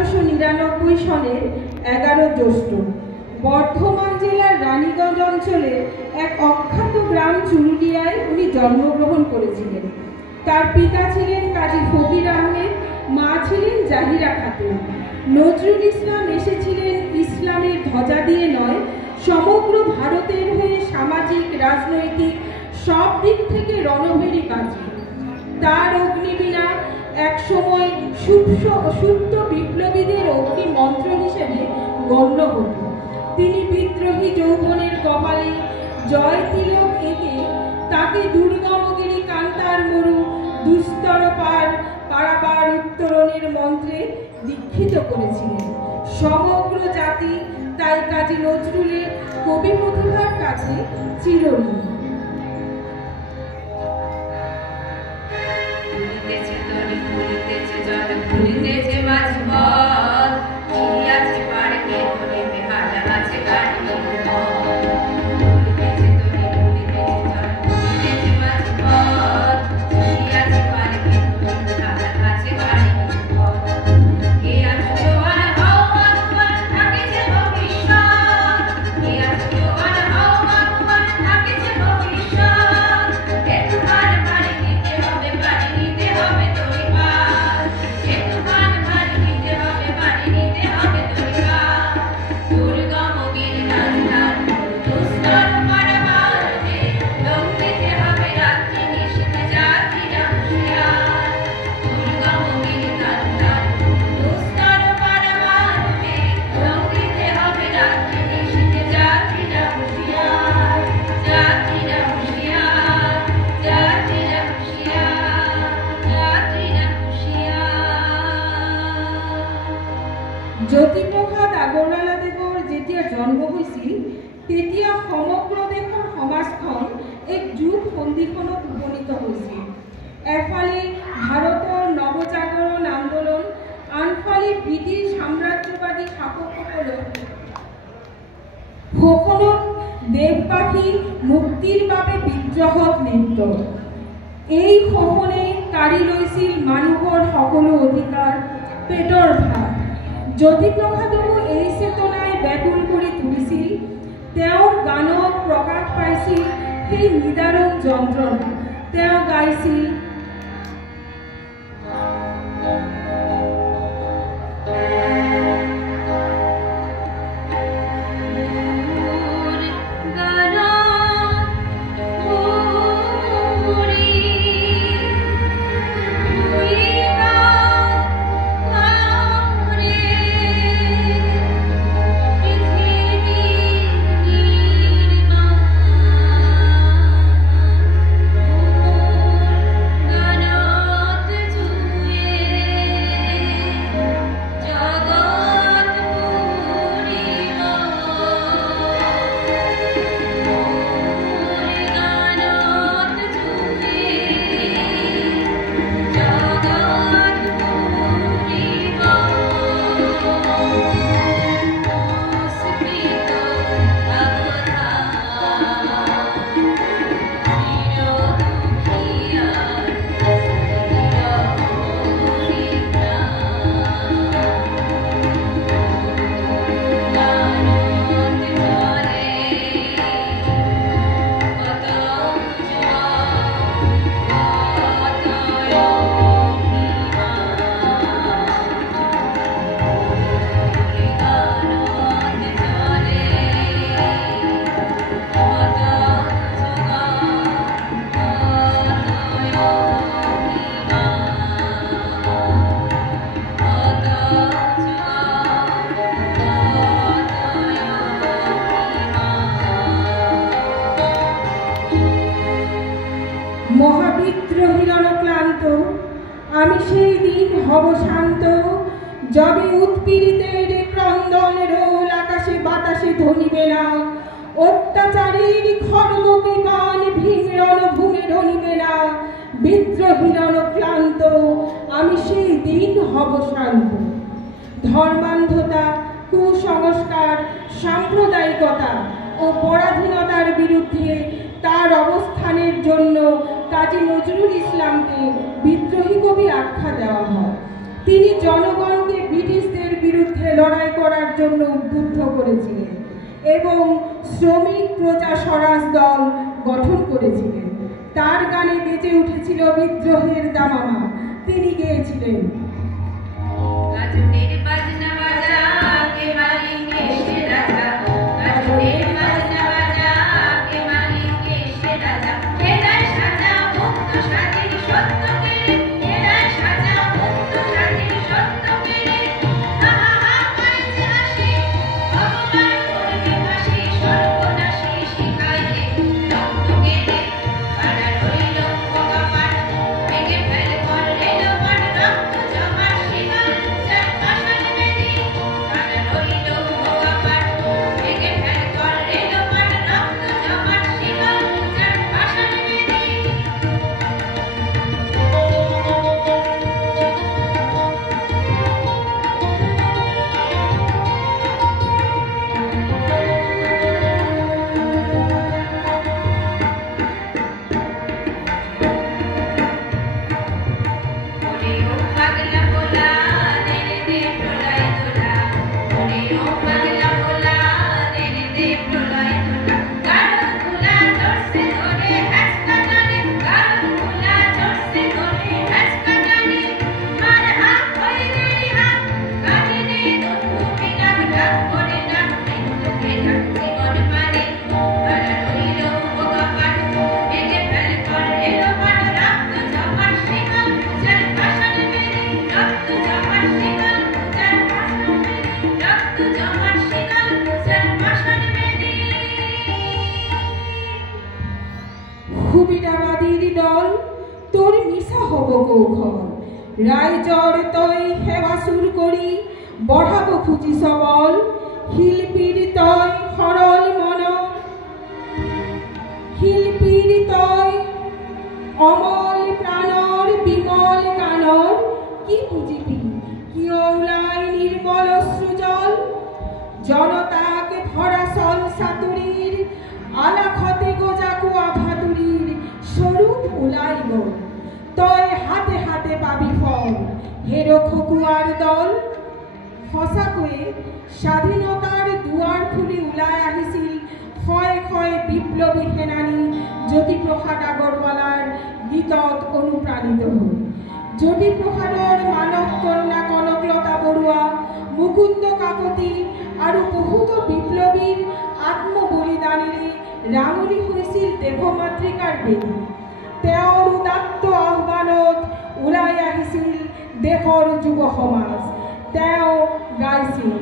1899 সনের 11 জ্যৈষ্ঠ বর্ধমান জেলার রানীগঞ্জ অঞ্চলে এক অখ্যাত গ্রাম চুরুলিয়ায় উনি জন্মগ্রহণ করেছিলেন। তার পিতা ছিলেন কাজী ফকির আহমেদ, মা ছিলেন জাহিরা খাতুন। নজরুল ইসলাম এসেছিলেন ইসলামের ধ্বজা দিয়ে নয়, সমগ্র ভারতের হয়ে সামাজিক রাজনৈতিক সব দিক থেকে রণভেরী কাজী। তার অগ্নিবীণা একসময় সুপ্ত বিপ্লবীদের অগ্নি মন্ত্র হিসেবে গণ্য হত। তিনি বিদ্রোহী যৌবনের কপালে জয় তিলক এঁকে তাকে দুর্গমগিরি কান্তার মরু দুস্তর পারাবার উত্তরণের মন্ত্রে দীক্ষিত করেছিলেন। সমগ্র জাতি তাই কাজী নজরুলের কবি প্রতিভার কাছে চিরঋণী। জ্যোতিপ্রসাদ আগরৱালা দেৱৰ যেতিয়া জন্ম হৈছিল তেতিয়া সমগ্ৰ দেশৰ সমাজখন এক যুগ সন্ধিখনত উপনীত হৈছিল। এফালে ভাৰতৰ নৱজাগৰণ আন্দোলন, আনফালে ব্ৰিটিছ সাম্ৰাজ্যবাদী শাসকসকলৰ শোষণত দেশবাসী মুক্তিৰ বাবে বিদ্ৰোহত লিপ্ত। এই শোষণে কাঢ়ি লৈছিল মানুহৰ সকলো অধিকাৰ, পেটৰ ভাত। জ্যোতিপ্ৰসাদকো এই চেতনাই ব্যাকুল কৰি তুলিছিল। তেওঁৰ গানত প্ৰকাশ পাইছিল সেই নিদাৰুণ যন্ত্ৰণা। তেওঁ গাইছিল মহাবিদ্রোহীর ক্লান্ত, আমি সেই দিন হব শান্ত, যবে উৎপীড়িতের ক্রন্দন রোল আকাশে বাতাসে ধ্বনিবে না, অত্যাচারীর খর্গ কৃপান ভীমরণ ভূমে রণিবে না। বিদ্রোহীর ক্লান্ত, আমি সেই দিন হব শান্ত। ধর্মান্ধতা, কুসংস্কার, সাম্প্রদায়িকতা ও পরাধীনতার বিরুদ্ধে তার অবস্থানের জন্য কাজী নজরুল ইসলামকে বিদ্রোহী কবি আখ্যা দেওয়া হয়। তিনি জনগণকে ব্রিটিশদের জন্য উদ্বুদ্ধ করেছিলেন এবং শ্রমিক প্রজা স্বরাজ দল গঠন করেছিলেন। তার গানে বেজে উঠেছিল বিদ্রোহের দামামা। তিনি গেয়েছিলেন, সুবিধাবাদীর দল তোর মিশা হব কৌখল, রায়জর তৈ হেবাসুর করি বঢ়াব খুঁজি সবল, শিল্পীর তৈ সরল মন, শিল্পীর তৈ অমল প্রাণর বিমল কানর, কি বুঝিবি কিয় ওলাই নির্মল সৃজল, জনতাকে ভরা সল সাতুরির আলাখতে গোজাকু আভাতুরির স্বরূপ ওলাইব, তই হাতে হাতে পাবি ফল হেরো খকুয়ার দল। সঁচাকৈয়ে স্বাধীনতাৰ দুৱাৰ খুলি ওলাই আহিছিল ক্ষয় ক্ষয় বিপ্লৱী সেনানী জ্যোতিপ্ৰসাদ আগৰৱালাৰ গীতত অনুপ্ৰাণিত হৈ। জ্যোতিপ্ৰসাদৰ মানস কন্যা কনকলতা বৰুৱা, মুকুন্দ কাকতি আৰু বহুতো বিপ্লৱীৰ আত্মবলিদানেৰে ৰাঙলী হৈছিল দেশমাতৃকাৰ বেদী। তেওঁৰ উদাত্ত আহ্বানত ওলাই আহিছিল দেশৰ যুৱ সমাজ। তেওঁ গাইছিল,